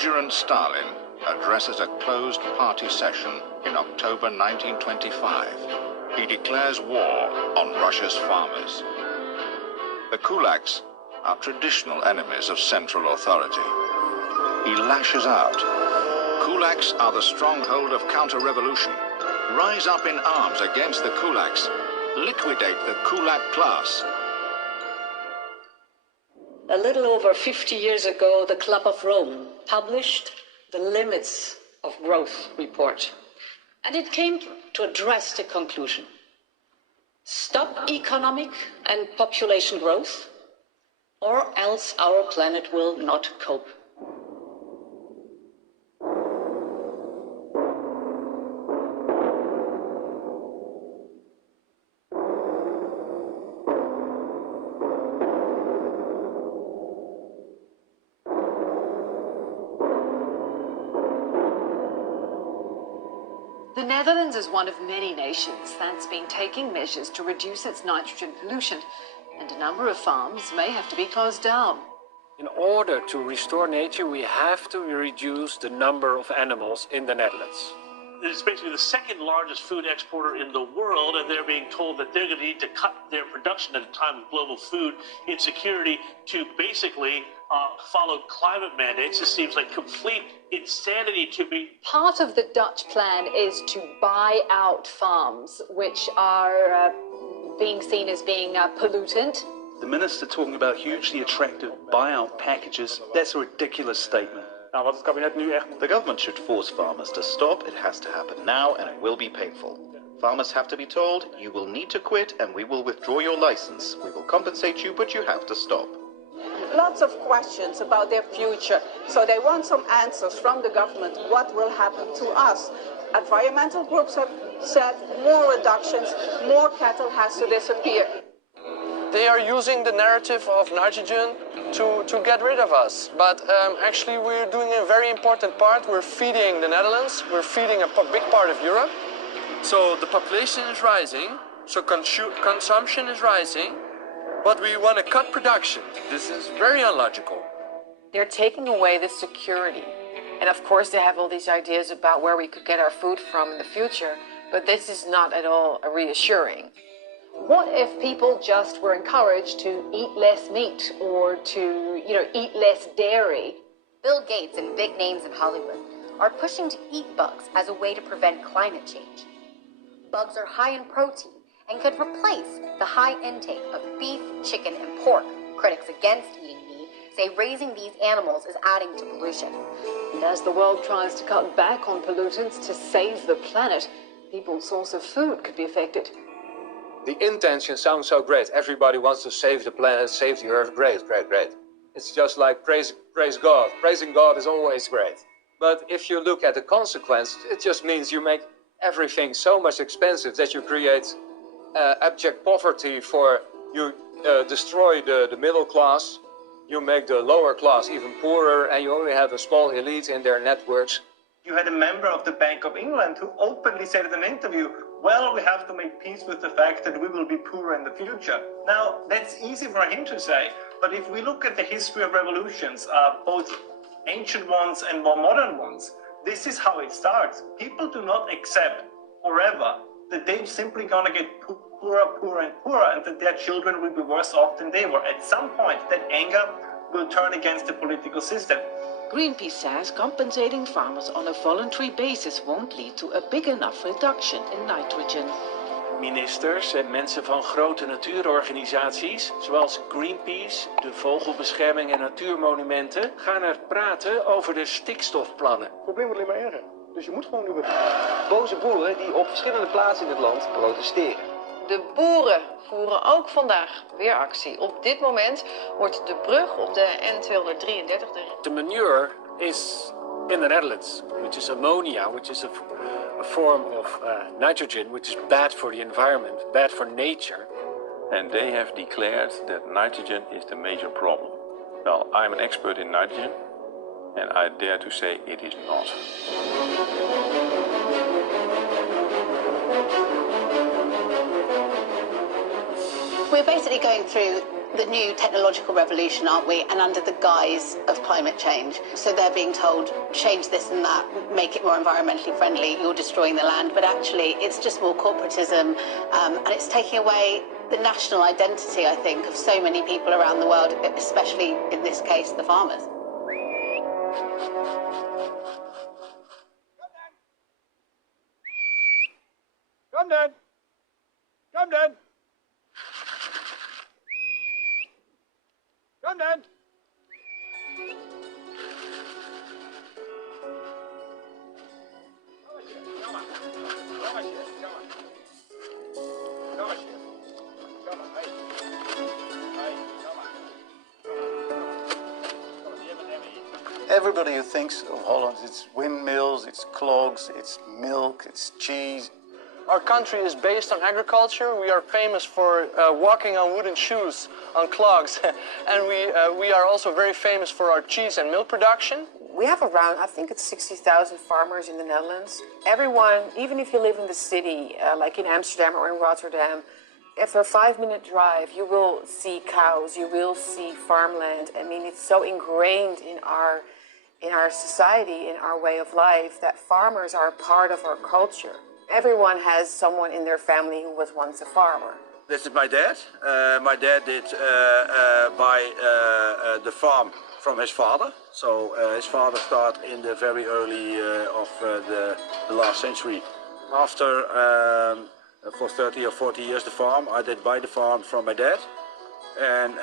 belligerent Stalin addresses a closed party session in October 1925. He declares war on Russia's farmers. The kulaks are traditional enemies of central authority. He lashes out. Kulaks are the stronghold of counter-revolution. Rise up in arms against the kulaks. Liquidate the kulak class. A little over 50 years ago, the Club of Rome published the Limits of Growth report. And it came to a drastic conclusion. Stop economic and population growth, or else our planet will not cope. The Netherlands is one of many nations that's been taking measures to reduce its nitrogen pollution, and a number of farms may have to be closed down. In order to restore nature, we have to reduce the number of animals in the Netherlands. It's basically the second largest food exporter in the world, and they're being told that they're going to need to cut their production at a time of global food insecurity to basically follow climate mandates. This seems like complete insanity to me. Part of the Dutch plan is to buy out farms which are being seen as being pollutant. The minister talking about hugely attractive buyout packages, that's a ridiculous statement. Nou, wat het kabinet nu echt... The government should force farmers to stop. It has to happen now, and it will be painful. Farmers have to be told, you will need to quit and we will withdraw your license. We will compensate you, but you have to stop. Lots of questions about their future, so they want some answers from the government. What will happen to us? Environmental groups have said more reductions, more cattle has to disappear. They are using the narrative of nitrogen to get rid of us. But actually we're doing a very important part. We're feeding the Netherlands. We're feeding a big part of Europe. So the population is rising. So consumption is rising. But we want to cut production. This is very illogical. They're taking away the security. And of course they have all these ideas about where we could get our food from in the future. But this is not at all reassuring. What if people just were encouraged to eat less meat or to, eat less dairy? Bill Gates and big names in Hollywood are pushing to eat bugs as a way to prevent climate change. Bugs are high in protein and could replace the high intake of beef, chicken, and pork. Critics against eating meat say raising these animals is adding to pollution. And as the world tries to cut back on pollutants to save the planet, people's source of food could be affected. The intention sounds so great. Everybody wants to save the planet, save the earth. Great, great, great. It's just like praise God. Praising God is always great. But if you look at the consequence, it just means you make everything so much expensive that you create abject poverty you destroy the middle class, you make the lower class even poorer, and you only have a small elite in their networks. You had a member of the Bank of England who openly said in an interview, well, we have to make peace with the fact that we will be poor in the future. Now, that's easy for him to say, but if we look at the history of revolutions, both ancient ones and more modern ones, this is how it starts. People do not accept forever that they're simply gonna get poorer and poorer, and that their children will be worse off than they were. At some point, that anger will turn against the political system. Greenpeace says compensating farmers on a voluntary basis won't lead to a big enough reduction in nitrogen. Ministers en mensen van grote natuurorganisaties, zoals Greenpeace, de Vogelbescherming en Natuurmonumenten, gaan er praten over de stikstofplannen. Het probleem wordt alleen maar erger. Dus je moet gewoon nu boze boeren die op verschillende plaatsen in het land protesteren. De boeren voeren ook vandaag weer actie. Op dit moment wordt de brug op de N233... The manure is in the Netherlands, which is ammonia, which is a form of nitrogen, which is bad for the environment, bad for nature. And they have declared that nitrogen is the major problem. Well, I'm an expert in nitrogen, and I dare to say it is not. We're basically going through the new technological revolution, aren't we? And under the guise of climate change. So they're being told, change this and that, make it more environmentally friendly, you're destroying the land. But actually, it's just more corporatism, and it's taking away the national identity, I think, of so many people around the world, especially in this case, the farmers. Come then. Come then. Come then. Everybody who thinks of Holland, it's windmills, it's clogs, it's milk, it's cheese. Our country is based on agriculture. We are famous for walking on wooden shoes, on clogs. And we are also very famous for our cheese and milk production. We have around, I think it's 60,000 farmers in the Netherlands. Everyone, even if you live in the city, like in Amsterdam or in Rotterdam, after a 5-minute drive, you will see cows, you will see farmland. I mean, it's so ingrained in our society, in our way of life, that farmers are a part of our culture. Everyone has someone in their family who was once a farmer. This is my dad. My dad did buy the farm from his father. So his father started in the very early of the last century. After for 30 or 40 years the farm, I did buy the farm from my dad. And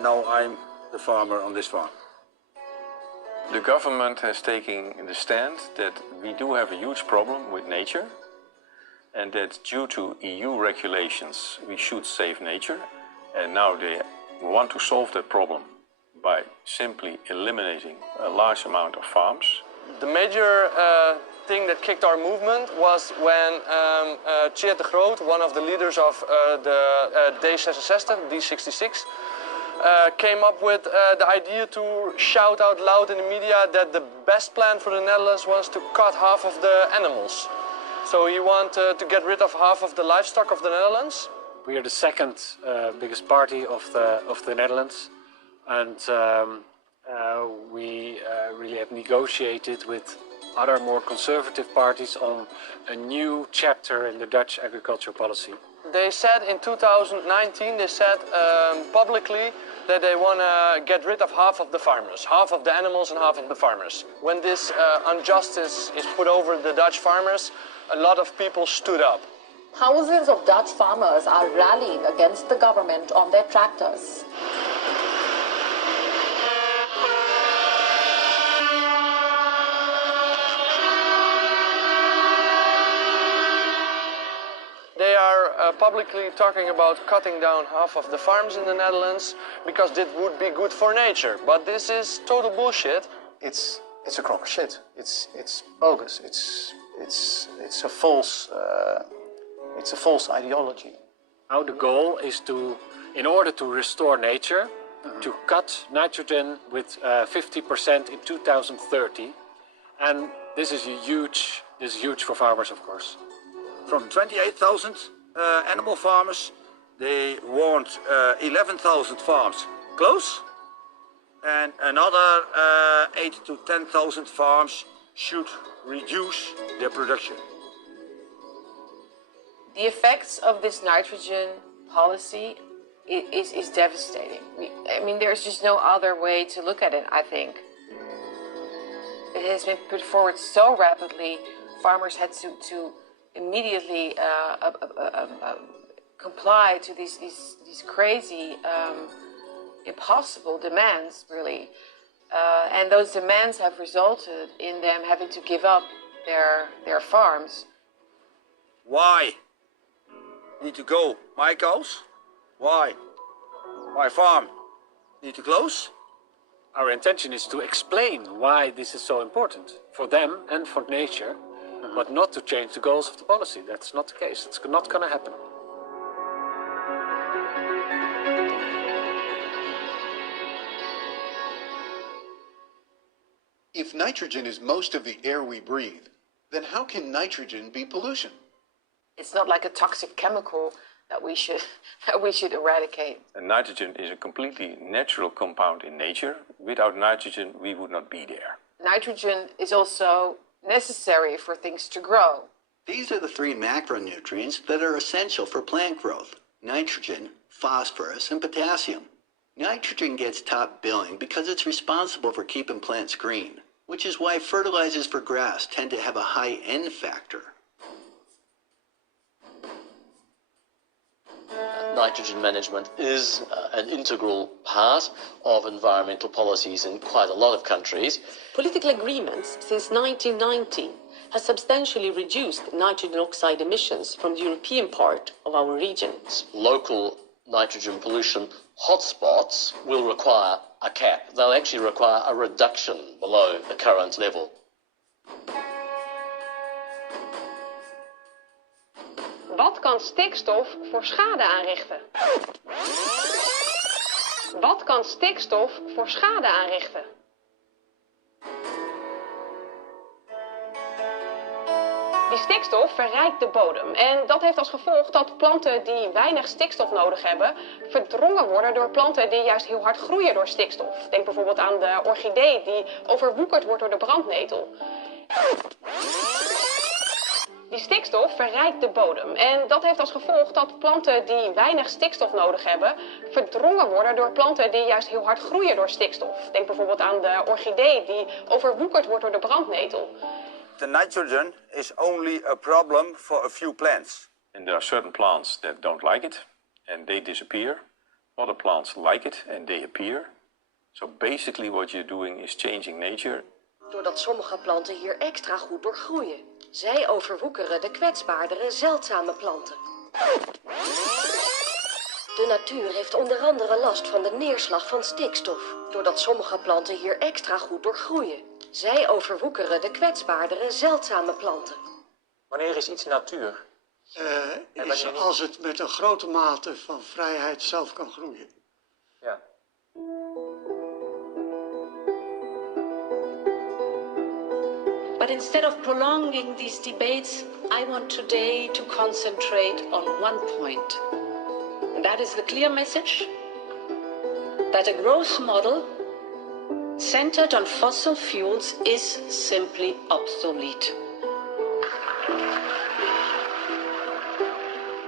now I'm the farmer on this farm. The government has taken the stand that we do have a huge problem with nature, and that due to EU regulations we should save nature, and now they want to solve that problem by simply eliminating a large amount of farms. The major thing that kicked our movement was when Tjeerd de Groot, one of the leaders of the D66, came up with the idea to shout out loud in the media that the best plan for the Netherlands was to cut half of the animals. So he wanted to get rid of half of the livestock of the Netherlands. We are the second biggest party of the Netherlands, and we really have negotiated with other more conservative parties on a new chapter in the Dutch agricultural policy. They said in 2019, they said publicly that they want to get rid of half of the farmers, half of the animals and half of the farmers. When this injustice is put over the Dutch farmers, a lot of people stood up. Thousands of Dutch farmers are rallying against the government on their tractors. They are publicly talking about cutting down half of the farms in the Netherlands because it would be good for nature. But this is total bullshit. It's a crock of shit. It's bogus. It's a false ideology. Now the goal is to, in order to restore nature, to cut nitrogen with 50% in 2030, and this is huge for farmers, of course. From 28,000 animal farmers, they want 11,000 farms close, and another 8 to 10,000 farms should reduce their production. The effects of this nitrogen policy is devastating. I mean, there's just no other way to look at it, I think. It has been put forward so rapidly, farmers had to immediately comply to these crazy, impossible demands, really. And those demands have resulted in them having to give up their farms. Why? Need to go. My cows? Why? My farm? Need to close? Our intention is to explain why this is so important for them and for nature, but not to change the goals of the policy. That's not the case. It's not going to happen. If nitrogen is most of the air we breathe, then how can nitrogen be pollution? It's not like a toxic chemical that we should eradicate. And nitrogen is a completely natural compound in nature. Without nitrogen, we would not be there. Nitrogen is also necessary for things to grow. These are the three macronutrients that are essential for plant growth: nitrogen, phosphorus, and potassium. Nitrogen gets top billing because it's responsible for keeping plants green, which is why fertilizers for grass tend to have a high N factor. Nitrogen management is an integral part of environmental policies in quite a lot of countries. Political agreements since 1990 has substantially reduced nitrogen oxide emissions from the European part of our regions. Local nitrogen pollution hotspots will require a cap. They'll actually require a reduction below the current level. Wat kan stikstof voor schade aanrichten? Wat kan stikstof voor schade aanrichten? Die stikstof verrijkt de bodem en dat heeft als gevolg dat planten die weinig stikstof nodig hebben verdrongen worden door planten die juist heel hard groeien door stikstof. Denk bijvoorbeeld aan de orchidee die overwoekerd wordt door de brandnetel. Die stikstof verrijkt de bodem en dat heeft als gevolg dat planten die weinig stikstof nodig hebben verdrongen worden door planten die juist heel hard groeien door stikstof. Denk bijvoorbeeld aan de orchidee die overwoekerd wordt door de brandnetel. The nitrogen is only a problem for a few plants. And there are certain plants that don't like it and they disappear. Other plants like it and they appear. So basically what you're doing is changing nature. Doordat sommige planten hier extra goed door groeien. Zij overwoekeren de kwetsbaardere, zeldzame planten. De natuur heeft onder andere last van de neerslag van stikstof. Doordat sommige planten hier extra goed door groeien. Zij overwoekeren de kwetsbaardere, zeldzame planten. Wanneer is iets natuur? Is als het met een grote mate van vrijheid zelf kan groeien. Ja. But instead of prolonging these debates, I want today to concentrate on one point. And that is the clear message that a growth model centered on fossil fuels is simply obsolete.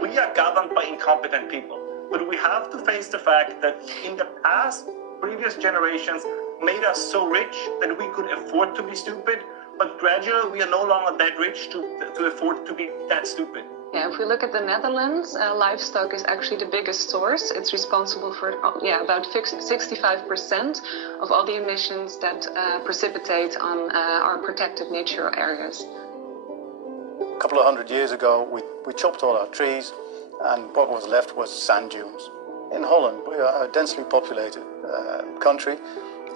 We are governed by incompetent people, but we have to face the fact that in the past, previous generations made us so rich that we could afford to be stupid, but gradually we are no longer that rich to afford to be that stupid. Yeah, if we look at the Netherlands, livestock is actually the biggest source. It's responsible for about 65% of all the emissions that precipitate on our protected nature areas. A couple of 100 years ago, we chopped all our trees, and what was left was sand dunes. In Holland, we are a densely populated country,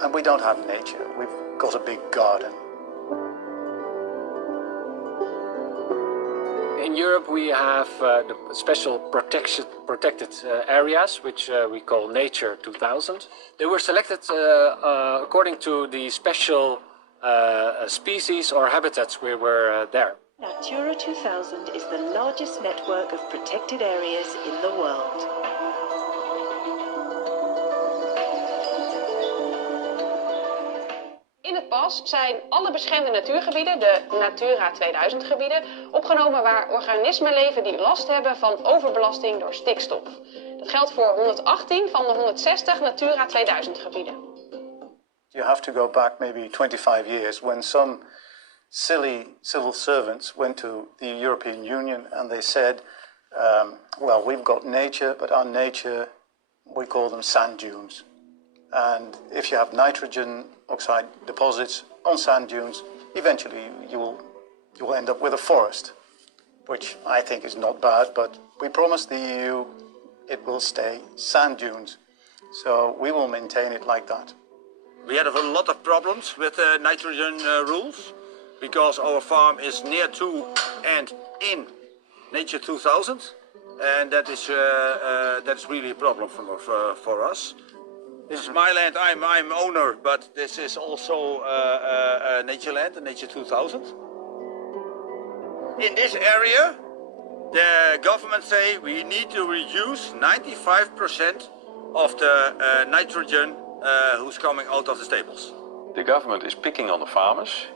and we don't have nature. We've got a big garden. In Europe, we have the special protected areas, which we call Nature 2000. They were selected according to the special species or habitats we were there. Natura 2000 is the largest network of protected areas in the world. In het PAS zijn alle beschermde natuurgebieden, de Natura 2000 gebieden, opgenomen waar organismen leven die last hebben van overbelasting door stikstof. Dat geldt voor 118 van de 160 Natura 2000 gebieden. You have to go back maybe 25 years when some silly civil servants went to the European Union and they said, well, we've got nature, but our nature, we call them sand dunes. And if you have nitrogen oxide deposits on sand dunes, eventually you will end up with a forest, which I think is not bad, but we promised the EU it will stay sand dunes. So we will maintain it like that. We had a lot of problems with nitrogen rules because our farm is near to and in Nature 2000, and that is really a problem for us. This is my land. I'm owner, but this is also nature land, Nature 2000. In this area, The government say we need to reduce 95% of the nitrogen who's coming out of the stables. The government is picking on the farmers,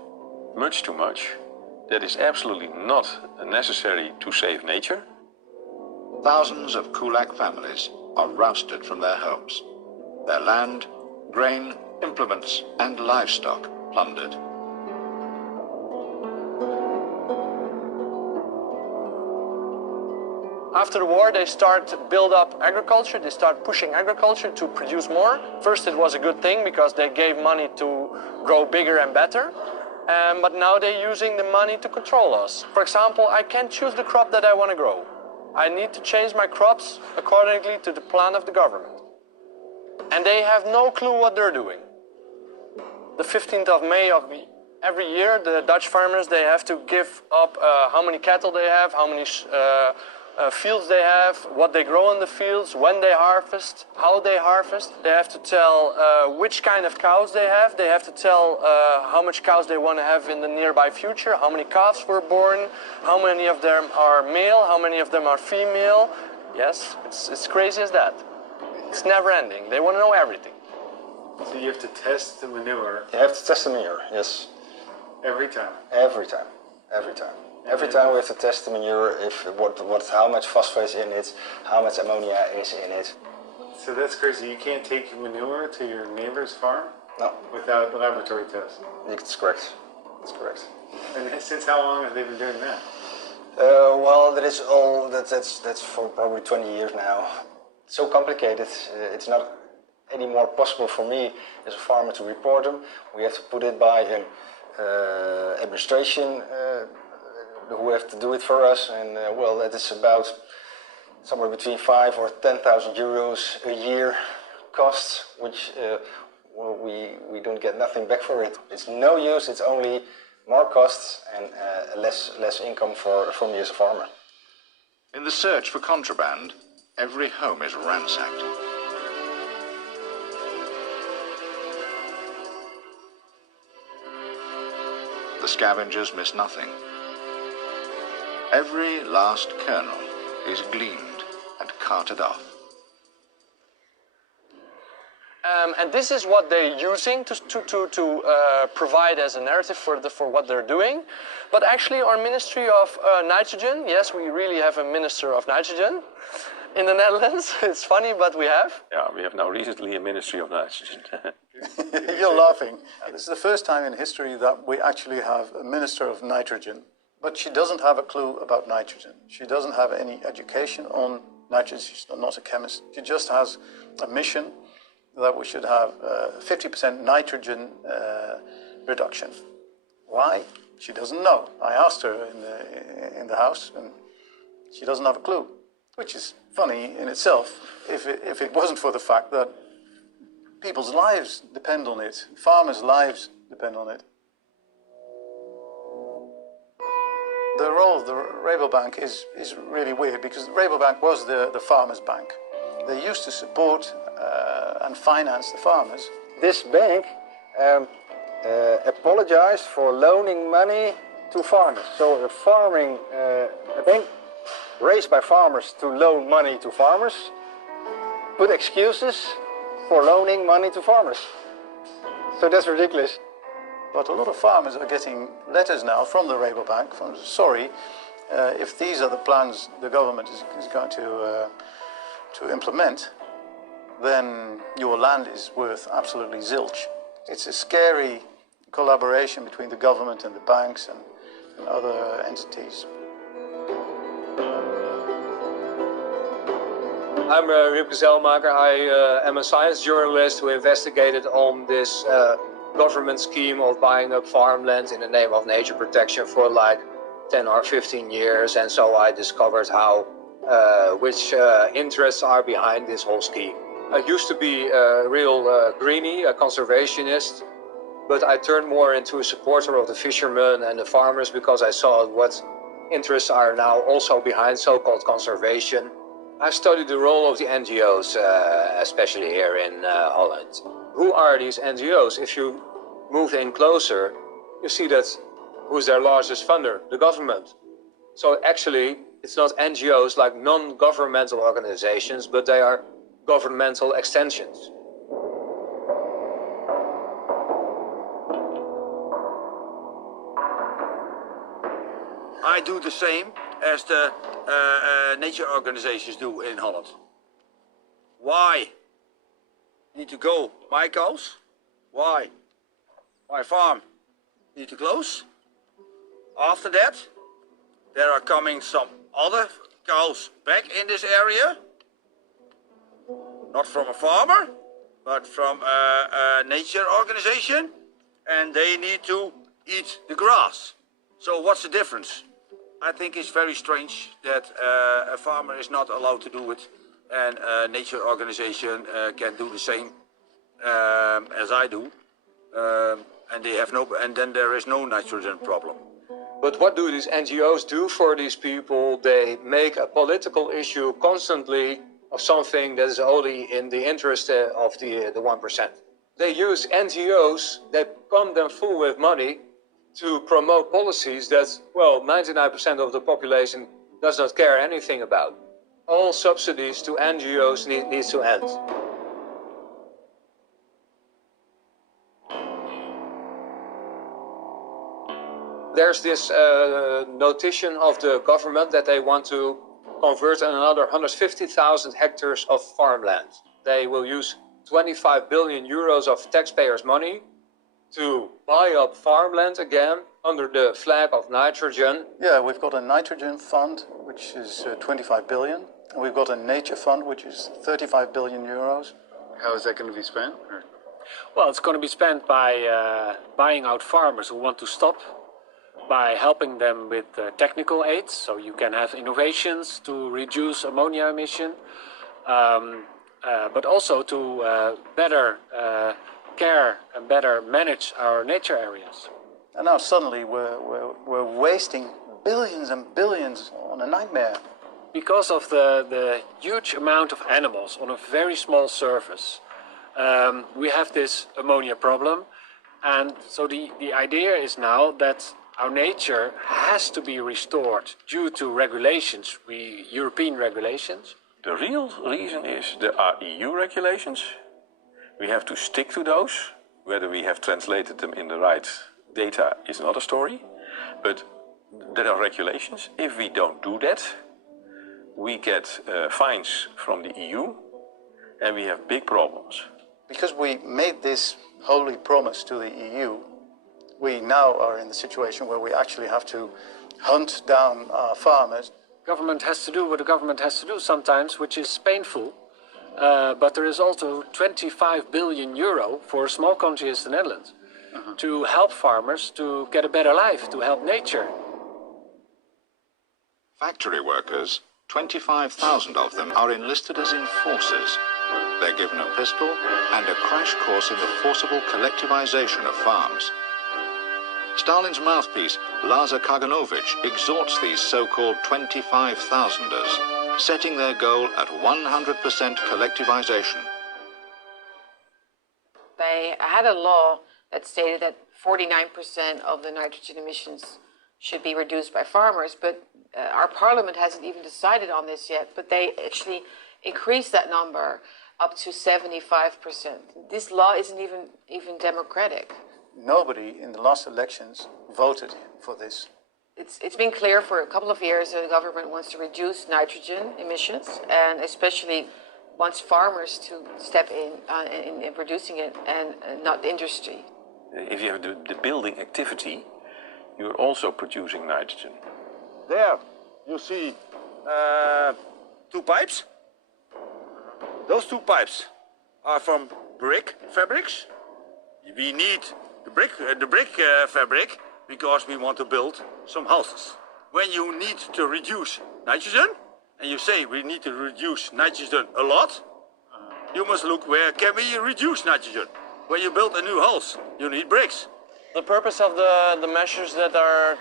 much too much. That is absolutely not necessary to save nature. Thousands of Kulak families are rousted from their homes. Their land, grain, implements and livestock plundered. After the war, they start to build up agriculture. They start pushing agriculture to produce more. First, it was a good thing because they gave money to grow bigger and better. But now they're using the money to control us. For example, I can't choose the crop that I want to grow. I need to change my crops accordingly to the plan of the government. And they have no clue what they're doing. The 15th of May of every year, the Dutch farmers, they have to give up how many cattle they have, how many fields they have, what they grow in the fields, when they harvest, how they harvest. They have to tell which kind of cows they have. They have to tell how much cows they want to have in the nearby future, how many calves were born, how many of them are male, how many of them are female. Yes, it's crazy as that. It's never ending. They want to know everything. So you have to test the manure? You have to test the manure, yes. Every time? Every time. Every time. Every time we have to test the manure, how much phosphate is in it, how much ammonia is in it. So that's crazy. You can't take manure to your neighbor's farm? No. Without a laboratory test? That's correct. That's correct. And since how long have they been doing that? Well, that is all. That's for probably 20 years now. It's so complicated. It's not anymore possible for me as a farmer to report them. We have to put it by an administration who have to do it for us, and well, that is about somewhere between 5,000 or 10,000 euros a year cost, which well, we don't get nothing back for it. It's no use. It's only more costs and less income for me as a farmer. In the search for contraband, every home is ransacked. The scavengers miss nothing. Every last kernel is gleaned and carted off. And this is what they're using to provide as a narrative for what they're doing. But actually our Ministry of Nitrogen, yes, we really have a Minister of Nitrogen in the Netherlands. It's funny, but we have. Yeah, we have now recently a Ministry of Nitrogen. You're laughing. This is the first time in history that we actually have a Minister of Nitrogen. But she doesn't have a clue about nitrogen. She doesn't have any education on nitrogen. She's not a chemist. She just has a mission that we should have 50% nitrogen reduction. Why? She doesn't know. I asked her in the house, and she doesn't have a clue, which is funny in itself if it wasn't for the fact that people's lives depend on it. Farmers' lives depend on it. The role of the Rabobank is really weird because the Rabobank was the farmers' bank. They used to support and finance the farmers. This bank apologized for loaning money to farmers. So a bank raised by farmers to loan money to farmers put excuses for loaning money to farmers. So that's ridiculous. But a lot of farmers are getting letters now from the Rabobank from sorry, if these are the plans the government is going to implement, then your land is worth absolutely zilch. It's a scary collaboration between the government and the banks and other entities. I'm Ripke Zelmaker. I am a science journalist who investigated on this government scheme of buying up farmland in the name of nature protection for like 10 or 15 years, and so I discovered which interests are behind this whole scheme. I used to be a real greenie, a conservationist, but I turned more into a supporter of the fishermen and the farmers because I saw what interests are now also behind so-called conservation. I studied the role of the NGOs, especially here in Holland. Who are these NGOs? If you move in closer, you see that who's their largest funder? The government. So actually, It's not NGOs like non-governmental organizations, but they are governmental extensions. I do the same as the nature organizations do in Holland. Why? Need to go my cows? Why? My farm need to close? After that, there are coming some other cows back in this area. Not from a farmer, but from a nature organization. And they need to eat the grass. So what's the difference? I think it's very strange that a farmer is not allowed to do it, and a nature organization can do the same as I do, and they have no, and then there is no nitrogen problem. But what do these NGOs do for these people? They make a political issue constantly of something that is only in the interest of the 1%. They use NGOs, they pump them full with money to promote policies that, well, 99% of the population does not care anything about. All subsidies to NGOs needs to end. There's this notition of the government that they want to convert another 150,000 hectares of farmland. They will use 25 billion euros of taxpayers' money to buy up farmland again under the flag of nitrogen. Yeah, we've got a nitrogen fund, which is 25 billion. And we've got a nature fund, which is 35 billion euros. How is that going to be spent? Well, it's going to be spent by buying out farmers who want to stop, by helping them with technical aids, so you can have innovations to reduce ammonia emission, but also to better care and better manage our nature areas. And now suddenly we're wasting billions and billions on a nightmare. Because of the huge amount of animals on a very small surface, we have this ammonia problem. And so the idea is now that our nature has to be restored due to regulations, European regulations. The real reason is there are EU regulations. We have to stick to those. Whether we have translated them in the right data is another story. But there are regulations. If we don't do that, we get fines from the EU and we have big problems. Because we made this holy promise to the EU, we now are in the situation where we actually have to hunt down our farmers. Government has to do what the government has to do sometimes, which is painful. But there is also 25 billion euro for a small country as the Netherlands to help farmers to get a better life, to help nature. Factory workers, 25,000 of them, are enlisted as enforcers. They're given a pistol and a crash course in the forcible collectivization of farms. Stalin's mouthpiece, Lazar Kaganovich, exhorts these so-called 25,000ers, setting their goal at 100% collectivization. They had a law that stated that 49% of the nitrogen emissions should be reduced by farmers, but our parliament hasn't even decided on this yet, but they actually increased that number up to 75%. This law isn't even democratic. Nobody in the last elections voted for this. It's been clear for a couple of years that the government wants to reduce nitrogen emissions, and especially wants farmers to step in reducing it, and not the industry. If you have the building activity, you're also producing nitrogen. There, you see two pipes. Those two pipes are from brick fabrics. We need the brick fabric because we want to build some houses. When you need to reduce nitrogen, and you say we need to reduce nitrogen a lot, you must look where can we reduce nitrogen. When you build a new house, you need bricks. The purpose of the measures that are,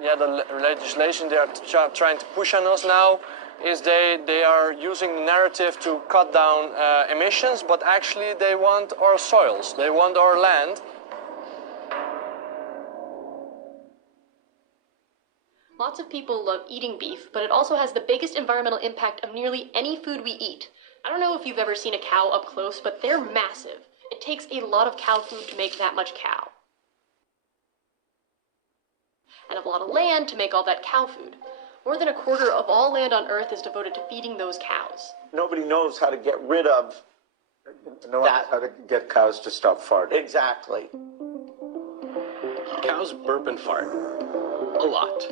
the legislation they are trying to push on us now is they are using the narrative to cut down emissions, but actually they want our soils, they want our land. Lots of people love eating beef, but it also has the biggest environmental impact of nearly any food we eat. I don't know if you've ever seen a cow up close, but they're massive. It takes a lot of cow food to make that much cow. And a lot of land to make all that cow food. More than a quarter of all land on Earth is devoted to feeding those cows. Nobody knows how to get rid of how to get cows to stop farting. Exactly. Cows burp and fart. A lot.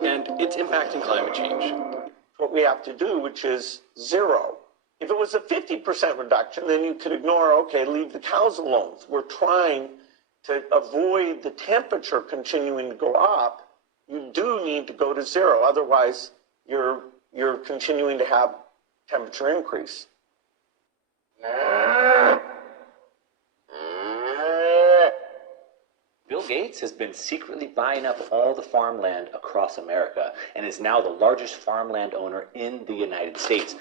And it's impacting climate change. What we have to do, which is zero. If it was a 50% reduction, then you could ignore, okay, leave the cows alone. We're trying to avoid the temperature continuing to go up. You do need to go to zero. Otherwise, you're continuing to have temperature increase. Bill Gates has been secretly buying up all the farmland across America and is now the largest farmland owner in the United States.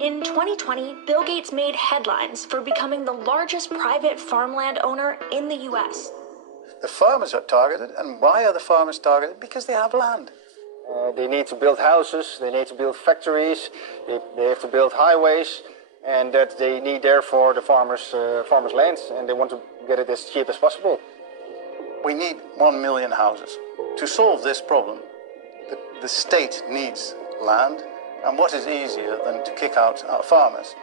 In 2020, Bill Gates made headlines for becoming the largest private farmland owner in the US. The farmers are targeted, and why are the farmers targeted? Because they have land. They need to build houses, they need to build factories, they have to build highways, and that they need therefore the farmers' lands, and they want to get it as cheap as possible. We need 1 million houses. To solve this problem, the state needs land, and what is easier than to kick out our farmers?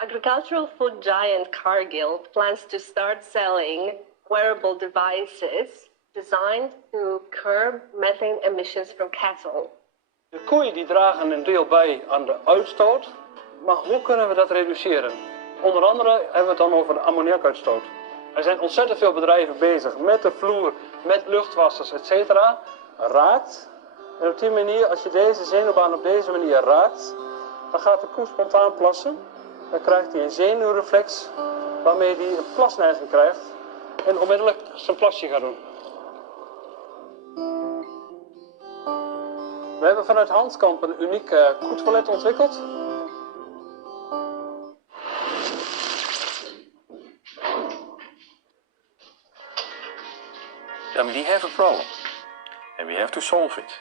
Agricultural food giant Cargill plans to start selling wearable devices designed to curb methane emissions from cattle. De koeien die dragen een deel bij aan de uitstoot, maar hoe kunnen we dat reduceren? Onder andere hebben we het dan over de ammoniakuitstoot. Er zijn ontzettend veel bedrijven bezig met de vloer, met luchtwassers, etc. Raakt. En op die manier, als je deze zenuwbaan op deze manier raakt, dan gaat de koe spontaan plassen. Dan krijgt hij een zenuwreflex waarmee hij een plasneiging krijgt en onmiddellijk zijn plasje gaat doen. We hebben vanuit Hanskamp een uniek koetoilet ontwikkeld. I mean, we have a problem, and we have to solve it.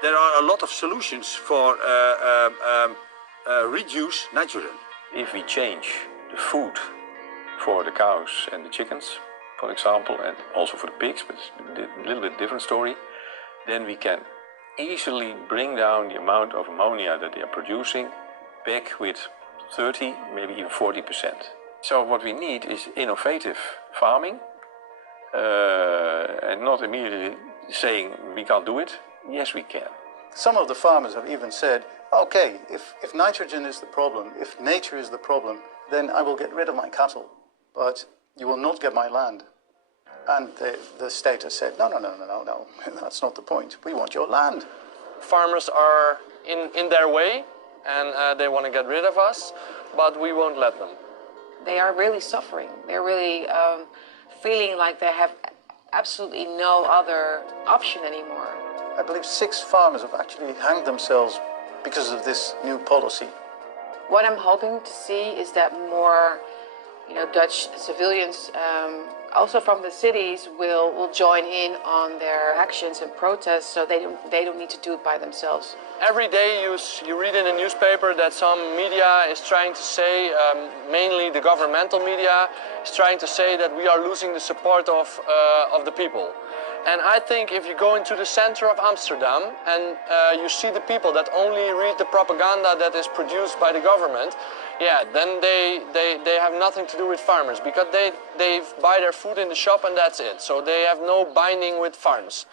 There are a lot of solutions for reduce nitrogen. If we change the food for the cows and the chickens, for example, and also for the pigs, but it's a little bit different story, then we can easily bring down the amount of ammonia that they are producing back with 30, maybe even 40%. So what we need is innovative farming, and not immediately saying we can't do it. Yes, we can. Some of the farmers have even said, okay, if nitrogen is the problem, if nature is the problem, then I will get rid of my cattle, but you will not get my land. And the state has said, no, that's not the point. We want your land. Farmers are in their way, and they want to get rid of us, but we won't let them. They are really suffering. They're really feeling like they have absolutely no other option anymore. I believe 6 farmers have actually hanged themselves because of this new policy. What I'm hoping to see is that more, Dutch civilians, also from the cities, will join in on their actions and protests, so they don't need to do it by themselves. Every day you read in the newspaper that some media is trying to say, mainly the governmental media, is trying to say that we are losing the support of the people. And I think if you go into the center of Amsterdam and you see the people that only read the propaganda that is produced by the government, yeah, then they have nothing to do with farmers, because they buy their food in the shop and that's it. So they have no binding with farms.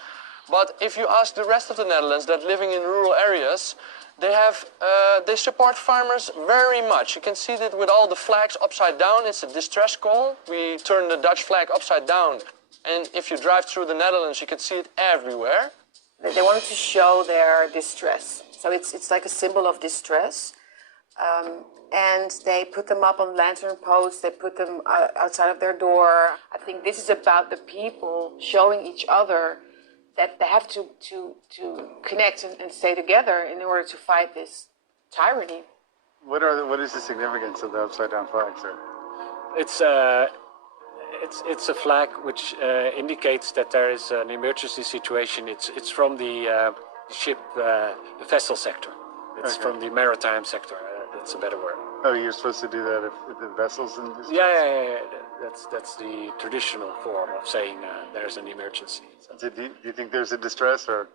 But if you ask the rest of the Netherlands that living in rural areas, they support farmers very much. You can see that with all the flags upside down. It's a distress call. We turn the Dutch flag upside down. And if you drive through the Netherlands, you can see it everywhere. They wanted to show their distress. So it's like a symbol of distress. And they put them up on lantern posts. They put them outside of their door. I think this is about the people showing each other that they have to connect and stay together in order to fight this tyranny. What is the significance of the upside down flag, sir? It's a flag which indicates that there is an emergency situation. It's from the ship, the vessel sector. It's from the maritime sector. That's a better word. Oh, you're supposed to do that if the vessel's in distress? Yeah. That's the traditional form of saying there's an emergency. So. Do you think there's a distress, or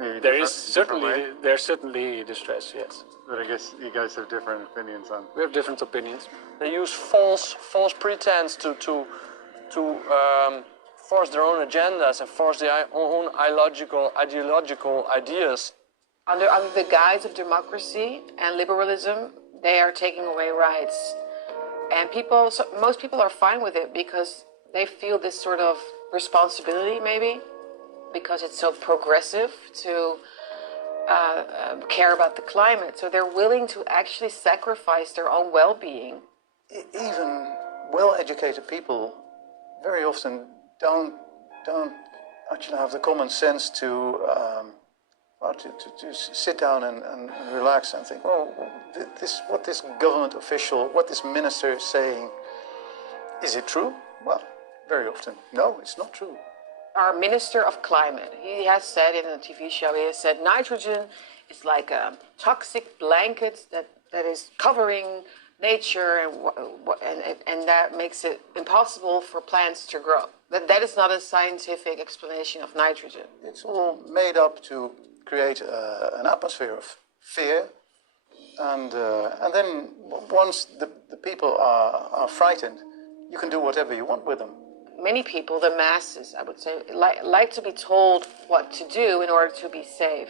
maybe there's certainly distress, yes. But I guess you guys have different opinions on. We have different opinions. They use false pretense to force their own agendas and force their own ideological ideas. Under the guise of democracy and liberalism, they are taking away rights. And most people are fine with it because they feel this sort of responsibility, maybe, because it's so progressive to care about the climate. So they're willing to actually sacrifice their own well-being. Even well-educated people very often don't actually have the common sense to sit down and relax and think, well, what this government official, what this minister is saying, is it true? Well, very often, no, it's not true. Our Minister of Climate, he has said in a TV show, he has said nitrogen is like a toxic blanket that is covering nature and that makes it impossible for plants to grow. That is not a scientific explanation of nitrogen. It's all made up to create an atmosphere of fear, and then once the people are frightened, you can do whatever you want with them. Many people, the masses, I would say, like to be told what to do in order to be safe.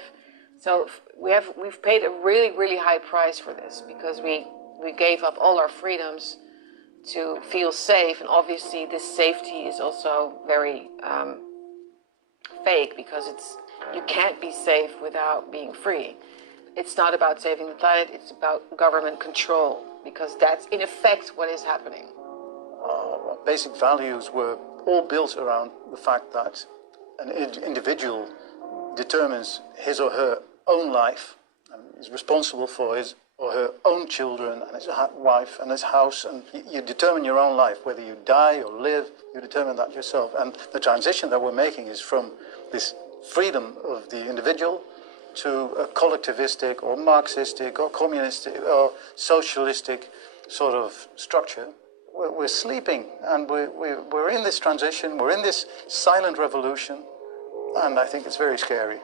So we've paid a really, really high price for this because we gave up all our freedoms to feel safe, and obviously this safety is also very fake because you can't be safe without being free. It's not about saving the planet, it's about government control, because that's in effect what is happening. Our basic values were all built around the fact that an individual determines his or her own life and is responsible for his or her own children and his wife and his house, and you determine your own life. Whether you die or live, you determine that yourself. And the transition that we're making is from this freedom of the individual to a collectivistic or Marxistic or communistic or socialistic sort of structure. We're sleeping, and we're in this transition, we're in this silent revolution, and I think it's very scary.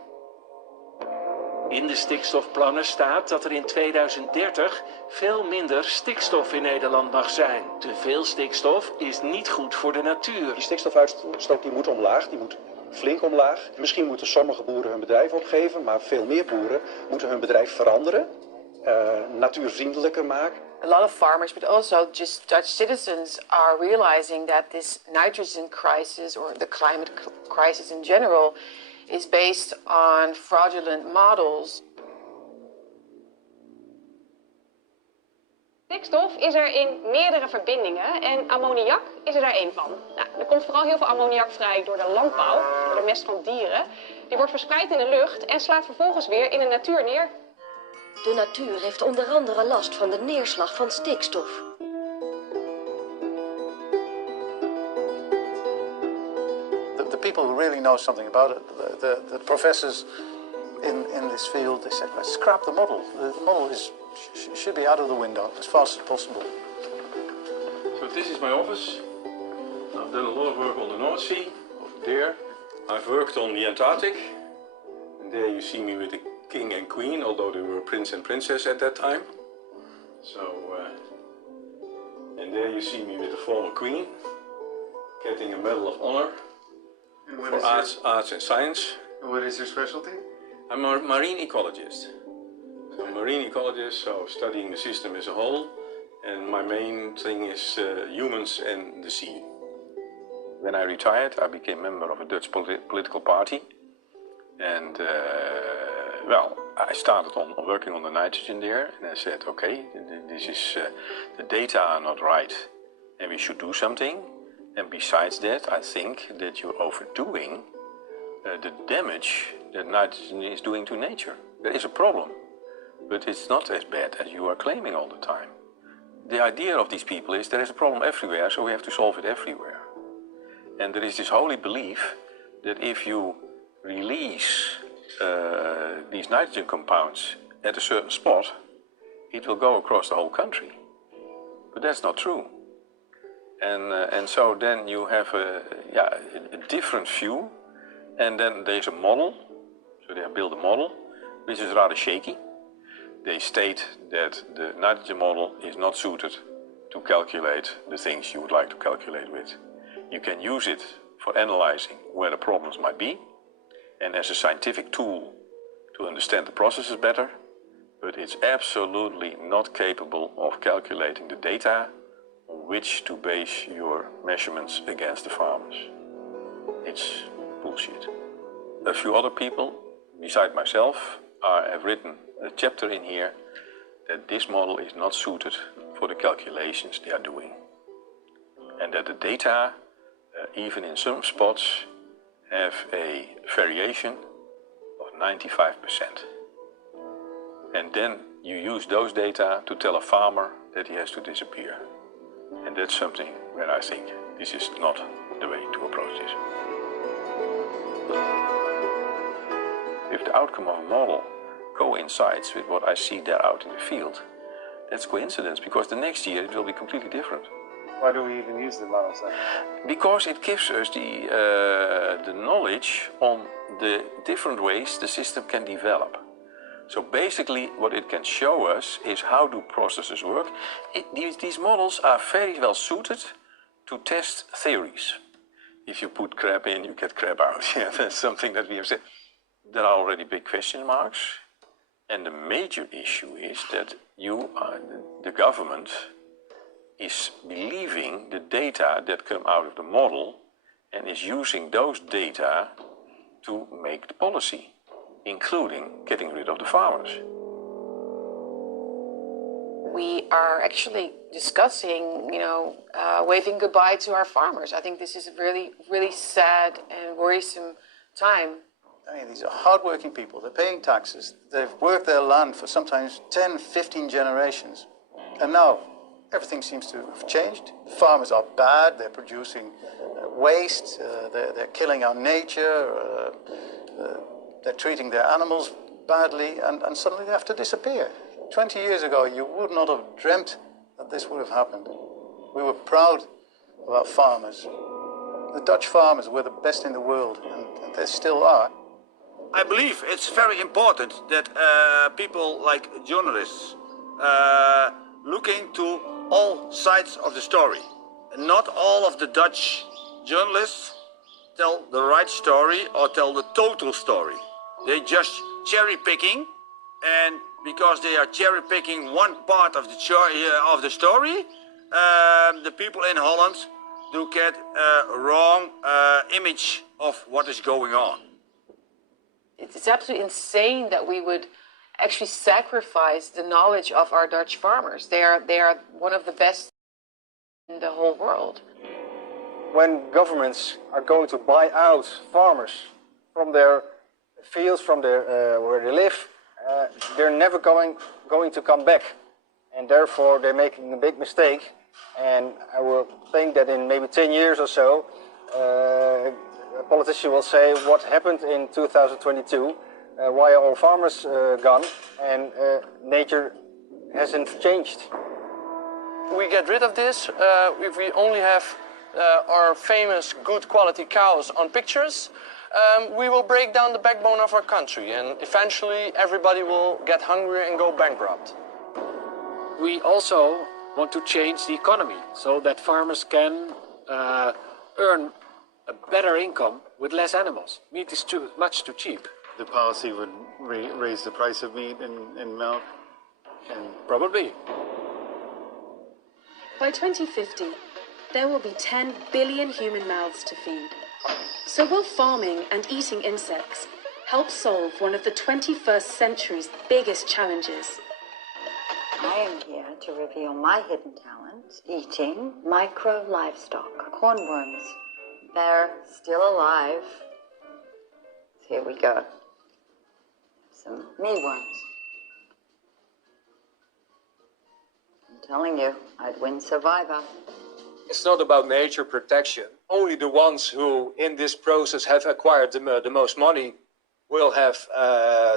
In de stikstofplannen staat dat er in 2030 veel minder stikstof in Nederland mag zijn. Te veel stikstof is niet goed voor de natuur. Die stikstofuitstoot die moet omlaag, die moet flink omlaag. Misschien moeten sommige boeren hun bedrijf opgeven, maar veel meer boeren moeten hun bedrijf veranderen, natuurvriendelijker maken. A lot of farmers, but also just Dutch citizens, are realizing that this nitrogen crisis, or the climate crisis in general, is based on fraudulent models. Stikstof is er in meerdere verbindingen en ammoniak is er daar één van. Nou, er komt vooral heel veel ammoniak vrij door de landbouw, door de mest van dieren. Die wordt verspreid in de lucht en slaat vervolgens weer in de natuur neer. De natuur heeft onder andere last van de neerslag van stikstof. The people who really know something about it, the professors in this field, they said, let's scrap the model. The model should be out of the window as fast as possible. So this is my office. I've done a lot of work on the North Sea, over there. I've worked on the Antarctic. And there you see me with the king and queen, although they were prince and princess at that time. So, and there you see me with the former queen, getting a Medal of Honor for arts and science. What is your specialty? I'm a marine ecologist. So I'm a marine ecologist, so studying the system as a whole, and my main thing is humans and the sea. When I retired, I became member of a Dutch political party, and well, I started on working on the nitrogen there, and I said, okay, this is the data are not right, and we should do something. And besides that, I think that you're overdoing the damage that nitrogen is doing to nature. There is a problem. but it's not as bad as you are claiming all the time. The idea of these people is there is a problem everywhere, so we have to solve it everywhere. And there is this holy belief that if you release these nitrogen compounds at a certain spot, it will go across the whole country. But that's not true. And so then you have a different view, and then there's a model. So they have built a model, which is rather shaky. They state that the nitrogen model is not suited to calculate the things you would like to calculate with. You can use it for analyzing where the problems might be, and as a scientific tool to understand the processes better, but it's absolutely not capable of calculating the data on which to base your measurements against the farmers. It's bullshit. A few other people, beside myself, have written a chapter in here that this model is not suited for the calculations they are doing. And that the data, even in some spots, have a variation of 95%. And then you use those data to tell a farmer that he has to disappear. And that's something where I think this is not the way to approach this. If the outcome of a model coincides with what I see there out in the field, that's coincidence, because the next year it will be completely different. Why do we even use the models then? Because it gives us the knowledge on the different ways the system can develop. So basically what it can show us is how do processes work. These models are very well suited to test theories. If you put crap in, you get crap out. Yeah, that's something that we have said. There are already big question marks. And the major issue is that the government is believing the data that come out of the model and is using those data to make the policy, including getting rid of the farmers. We are actually discussing, waving goodbye to our farmers. I think this is a really, really sad and worrisome time. I mean, these are hardworking people. They're paying taxes. They've worked their land for sometimes 10, 15 generations. And now everything seems to have changed. The farmers are bad. They're producing waste. They're killing our nature. They're treating their animals badly. And suddenly they have to disappear. 20 years ago, you would not have dreamt that this would have happened. We were proud of our farmers. The Dutch farmers were the best in the world, and they still are. I believe it's very important that people like journalists look into all sides of the story. Not all of the Dutch journalists tell the right story or tell the total story. They just cherry picking, and because they are cherry picking one part of the story, the people in Holland do get a wrong image of what is going on. It's absolutely insane that we would actually sacrifice the knowledge of our Dutch farmers. They are one of the best in the whole world. When governments are going to buy out farmers from their fields, from their where they live, they're never going to come back, and therefore they're making a big mistake. And I will think that in maybe 10 years or so, a politician will say, what happened in 2022, why are all farmers gone, and nature hasn't changed. We get rid of this if we only have our famous good quality cows on pictures. We will break down the backbone of our country, and eventually everybody will get hungry and go bankrupt. We also want to change the economy so that farmers can earn a better income with less animals. Meat is much too cheap. The policy would raise the price of meat and milk? And probably. By 2050, there will be 10 billion human mouths to feed. So will farming and eating insects help solve one of the 21st century's biggest challenges? I am here to reveal my hidden talent, eating micro livestock, cornworms. They're still alive. Here we go. Some mealworms. telling you, I'd win Survivor. It's not about nature protection. Only the ones who, in this process, have acquired the most money will have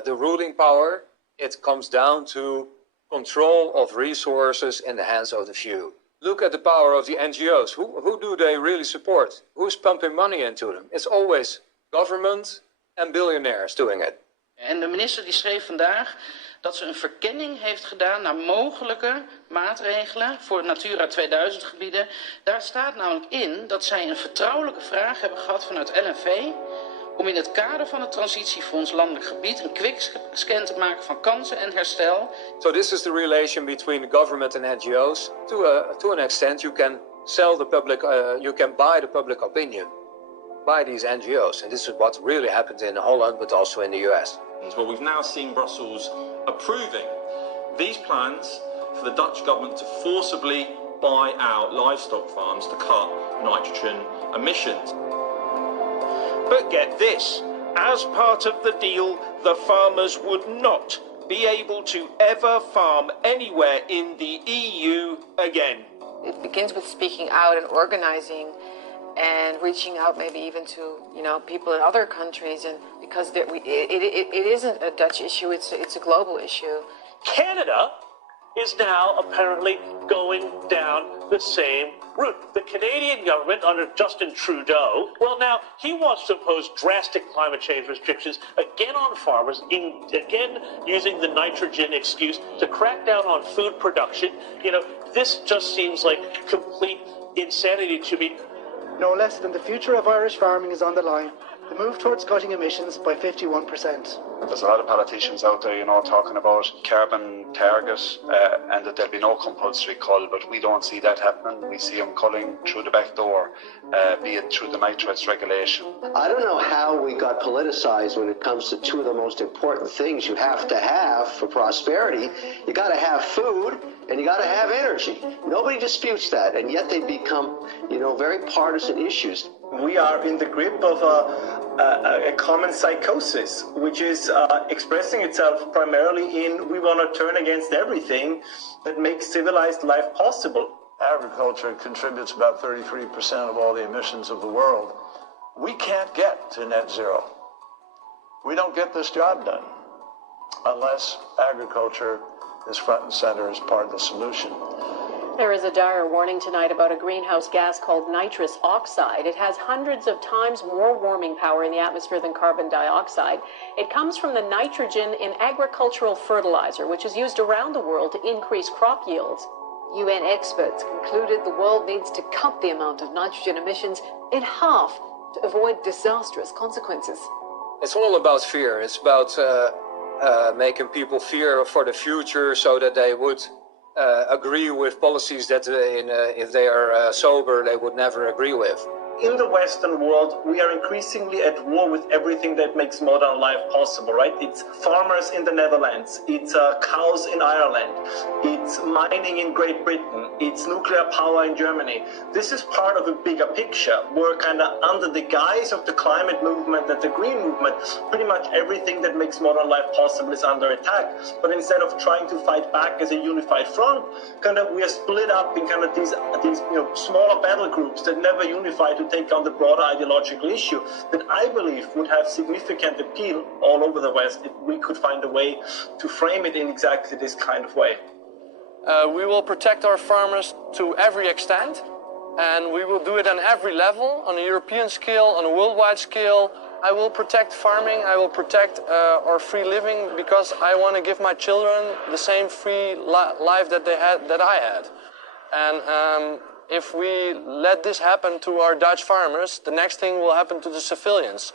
the ruling power. It comes down to control of resources in the hands of the few. Look at the power of the NGOs. Who do they really support? Who's pumping money into them? It's always government and billionaires doing it. En de minister die schreef vandaag dat ze een verkenning heeft gedaan naar mogelijke maatregelen voor Natura 2000 gebieden. Daar staat namelijk in dat zij een vertrouwelijke vraag hebben gehad vanuit LNV om in het kader van het transitiefonds landelijk gebied een quickscan te maken van kansen en herstel. So this is the relation between the government and NGOs. To an extent, you can sell the public, you can buy the public opinion by these NGOs, and this is what really happened in Holland, but also in the US. Well, we've now seen Brussels approving these plans for the Dutch government to forcibly buy out livestock farms to cut nitrogen emissions. But get this, as part of the deal, the farmers would not be able to ever farm anywhere in the EU again. It begins with speaking out and organizing and reaching out maybe even to, people in other countries, and because it isn't a Dutch issue, it's a global issue. Canada is now apparently going down the same route. The Canadian government under Justin Trudeau, well now, he wants to impose drastic climate change restrictions again on farmers, again using the nitrogen excuse to crack down on food production. This just seems like complete insanity to me. No less than the future of Irish farming is on the line. The move towards cutting emissions by 51%. There's a lot of politicians out there, talking about carbon targets and that there'll be no compulsory cull, but we don't see that happening. We see them culling through the back door, be it through the nitrates regulation. I don't know how we got politicized when it comes to two of the most important things you have to have for prosperity. You got to have food and you got to have energy. Nobody disputes that, and yet they become, very partisan issues. We are in the grip of a common psychosis, which is expressing itself primarily in we want to turn against everything that makes civilized life possible. Agriculture contributes about 33% of all the emissions of the world. We can't get to net zero. We don't get this job done unless agriculture is front and center as part of the solution. There is a dire warning tonight about a greenhouse gas called nitrous oxide. It has hundreds of times more warming power in the atmosphere than carbon dioxide. It comes from the nitrogen in agricultural fertilizer, which is used around the world to increase crop yields. UN experts concluded the world needs to cut the amount of nitrogen emissions in half to avoid disastrous consequences. It's all about fear. It's about making people fear for the future so that they would agree with policies that if they are sober, they would never agree with. In the Western world, we are increasingly at war with everything that makes modern life possible, right? It's farmers in the Netherlands, it's cows in Ireland, it's mining in Great Britain, it's nuclear power in Germany. This is part of a bigger picture where kind of under the guise of the climate movement and the green movement, pretty much everything that makes modern life possible is under attack. But instead of trying to fight back as a unified front, kind of we are split up in kind of these smaller battle groups that never unify to take on the broader ideological issue that I believe would have significant appeal all over the West if we could find a way to frame it in exactly this kind of way. We will protect our farmers to every extent, and we will do it on every level, on a European scale, on a worldwide scale. I will protect farming, I will protect our free living, because I want to give my children the same free life that I had. And if we let this happen to our Dutch farmers, the next thing will happen to the civilians.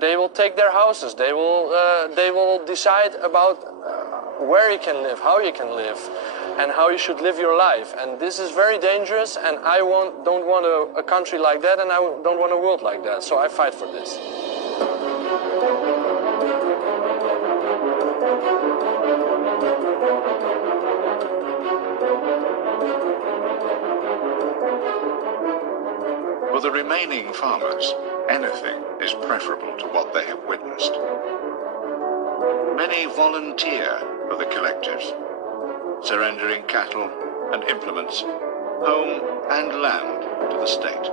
They will take their houses. They will decide about where you can live, how you can live, and how you should live your life. And this is very dangerous, and I don't want a country like that, and I don't want a world like that. So I fight for this. For the remaining farmers, anything is preferable to what they have witnessed. Many volunteer for the collectives, surrendering cattle, and implements home and land to the state.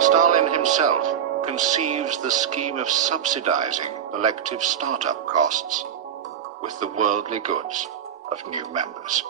Stalin himself conceives the scheme of subsidizing collective startup costs with the worldly goods of new members.